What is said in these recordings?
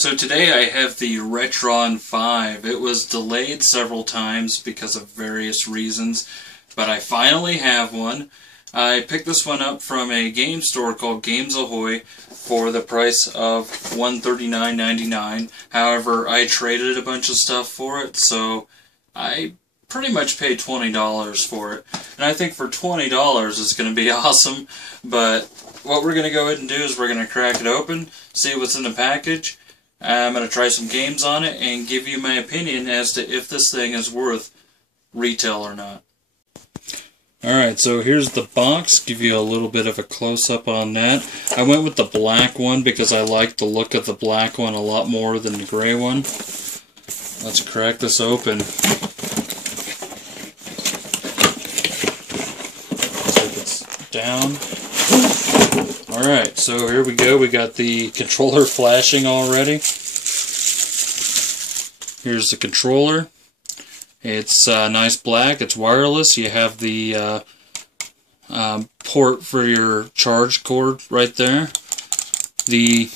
So today I have the Retron 5. It was delayed several times because of various reasons, but I finally have one. I picked this one up from a game store called Games Ahoy for the price of $139.99. However, I traded a bunch of stuff for it, so I pretty much paid $20 for it. And I think for $20 it's going to be awesome, but what we're going to go ahead and do is we're going to crack it open, see what's in the package. I'm going to try some games on it and give you my opinion as to if this thing is worth retail or not. Alright, so here's the box. Give you a little bit of a close-up on that. I went with the black one because I like the look of the black one a lot more than the gray one. Let's crack this open. Take it down. Alright, so here we go. We got the controller flashing already. Here's the controller. It's nice black. It's wireless. You have the port for your charge cord right there. The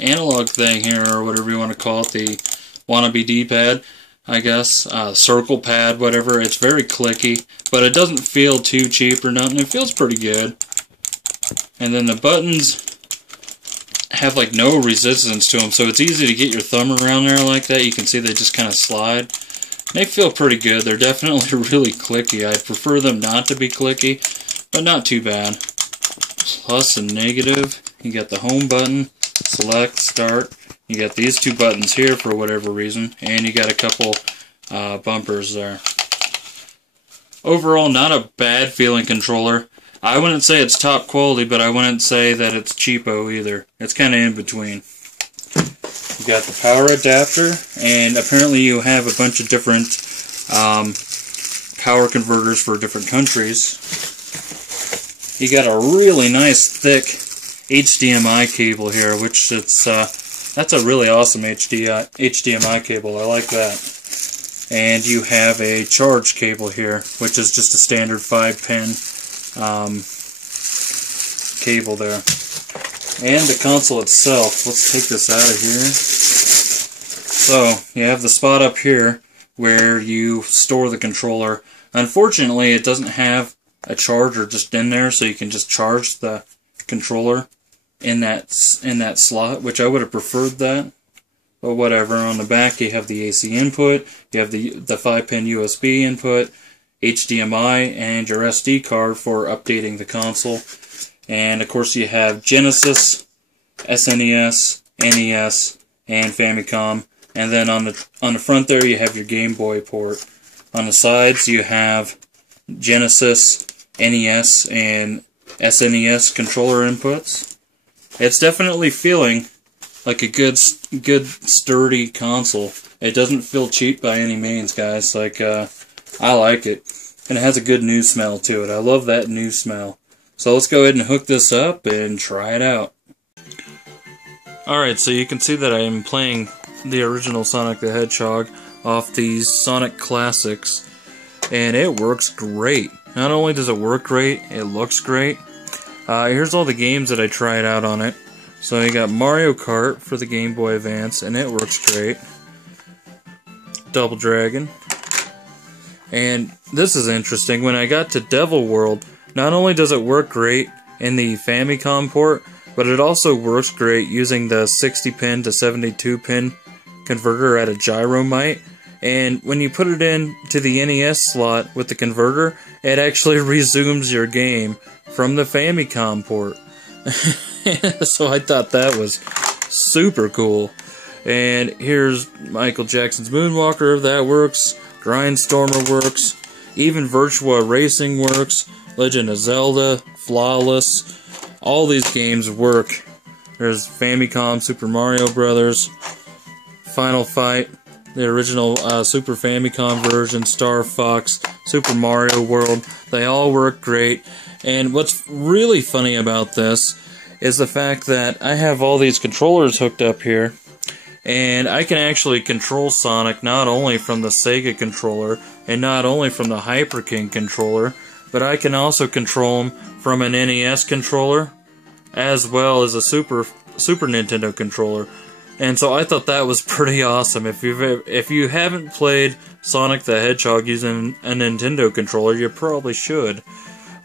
analog thing here, or whatever you want to call it, the wannabe D-pad, I guess, circle pad, whatever. It's very clicky, but it doesn't feel too cheap or nothing. It feels pretty good. And then the buttons have like no resistance to them, so it's easy to get your thumb around there like that. You can see they just kind of slide. They feel pretty good. They're definitely really clicky. I prefer them not to be clicky, but not too bad. Plus and negative. You got the home button, select, start. You got these two buttons here for whatever reason, and you got a couple bumpers there. Overall, not a bad feeling controller. I wouldn't say it's top quality, but I wouldn't say that it's cheapo either. It's kind of in between. You got the power adapter, and apparently you have a bunch of different power converters for different countries. You got a really nice thick HDMI cable here, which that's a really awesome HDMI cable. I like that. And you have a charge cable here, which is just a standard 5-pin cable there. And the console itself, let's take this out of here. So you have the spot up here where you store the controller. Unfortunately, it doesn't have a charger just in there, so you can just charge the controller in that slot, which I would have preferred that, but whatever. On the back you have the AC input, you have the 5-pin USB input, HDMI, and your SD card for updating the console. And of course you have Genesis, SNES, NES, and Famicom. And then on the front there you have your Game Boy port. On the sides you have Genesis, NES, and SNES controller inputs. It's definitely feeling like a good sturdy console. It doesn't feel cheap by any means, guys. Like I like it. And it has a good new smell to it. I love that new smell. So let's go ahead and hook this up and try it out. Alright, so you can see that I am playing the original Sonic the Hedgehog off these Sonic Classics. And it works great. Not only does it work great, it looks great. Here's all the games that I tried out on it. So you got Mario Kart for the Game Boy Advance, and it works great. Double Dragon. And this is interesting. When I got to Devil World, not only does it work great in the Famicom port, but it also works great using the 60-pin to 72-pin converter at a gyromite. And when you put it in to the NES slot with the converter, it actually resumes your game from the Famicom port. So I thought that was super cool. And here's Michael Jackson's Moonwalker, that works. Grindstormer works. Even Virtua Racing works. Legend of Zelda, Flawless. All these games work. There's Famicom, Super Mario Brothers, Final Fight, the original Super Famicom version, Star Fox, Super Mario World. They all work great. And what's really funny about this is the fact that I have all these controllers hooked up here, and I can actually control Sonic not only from the Sega controller and not only from the Hyper King controller, but I can also control him from an NES controller as well as a Super Super Nintendo controller. And so I thought that was pretty awesome. If you haven't played Sonic the Hedgehog using a Nintendo controller, you probably should.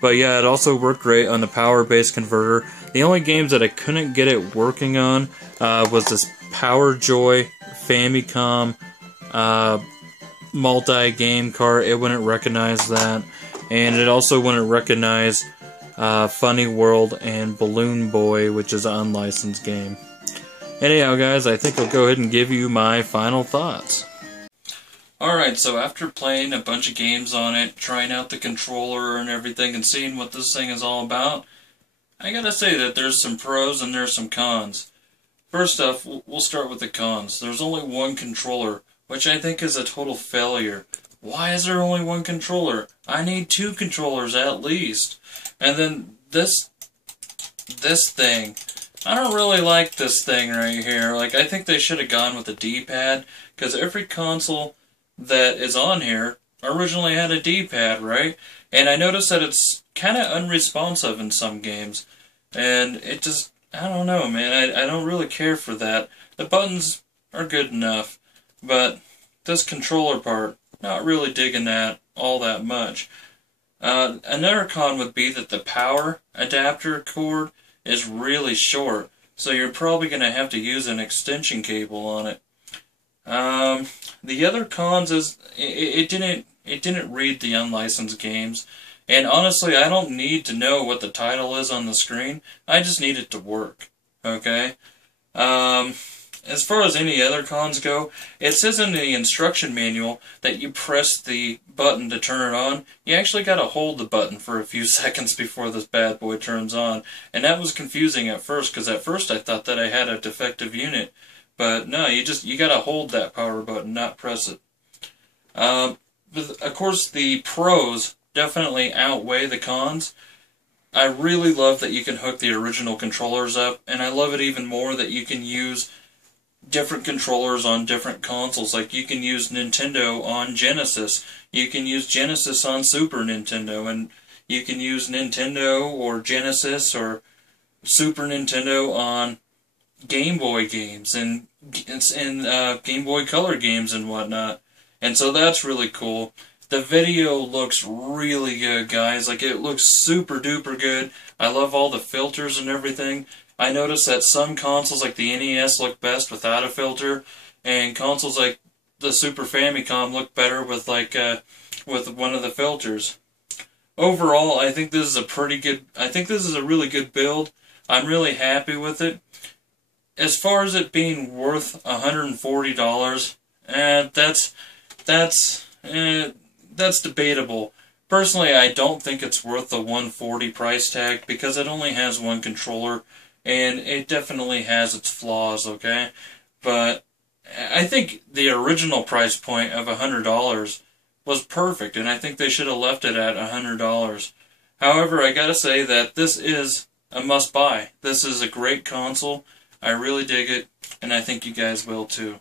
But yeah, it also worked great on the power-based converter. The only games that I couldn't get it working on was this Power Joy Famicom multi-game cart. It wouldn't recognize that. And it also wouldn't recognize Funny World and Balloon Boy, which is an unlicensed game. Anyhow, guys, I think I'll go ahead and give you my final thoughts. Alright, so after playing a bunch of games on it, trying out the controller and everything, and seeing what this thing is all about, I gotta say that there's some pros and there's some cons. First off, we'll start with the cons. There's only one controller, which I think is a total failure. Why is there only one controller? I need 2 controllers at least. And then this thing. I don't really like this thing right here. Like, I think they should have gone with a D-pad, because every console that is on here originally had a D-pad, right? And I noticed that it's kind of unresponsive in some games. And it just, I don't know, man. I don't really care for that. The buttons are good enough, but this controller part, not really digging that all that much. Another con would be that the power adapter cord is really short, so you're probably going to have to use an extension cable on it. The other cons is it didn't read the unlicensed games, and honestly, I don't need to know what the title is on the screen. I just need it to work. Okay. As far as any other cons go, it says in the instruction manual that you press the button to turn it on. You actually got to hold the button for a few seconds before this bad boy turns on. And that was confusing at first, because at first I thought that I had a defective unit. But no, you got to hold that power button, not press it. But of course, the pros definitely outweigh the cons. I really love that you can hook the original controllers up, and I love it even more that you can use different controllers on different consoles. Like, you can use Nintendo on Genesis, you can use Genesis on Super Nintendo, and you can use Nintendo or Genesis or Super Nintendo on Game Boy games and Game Boy Color games and whatnot. And so that's really cool. The video looks really good, guys. Like, it looks super duper good. I love all the filters and everything. I noticed that some consoles like the NES look best without a filter, and consoles like the Super Famicom look better with with one of the filters. Overall, I think this is a really good build. I'm really happy with it. As far as it being worth $140, that's debatable. Personally, I don't think it's worth the $140 price tag, because it only has one controller, and it definitely has its flaws, okay? But I think the original price point of $100 was perfect, and I think they should have left it at $100. However, I gotta say that this is a must-buy. This is a great console. I really dig it, and I think you guys will too.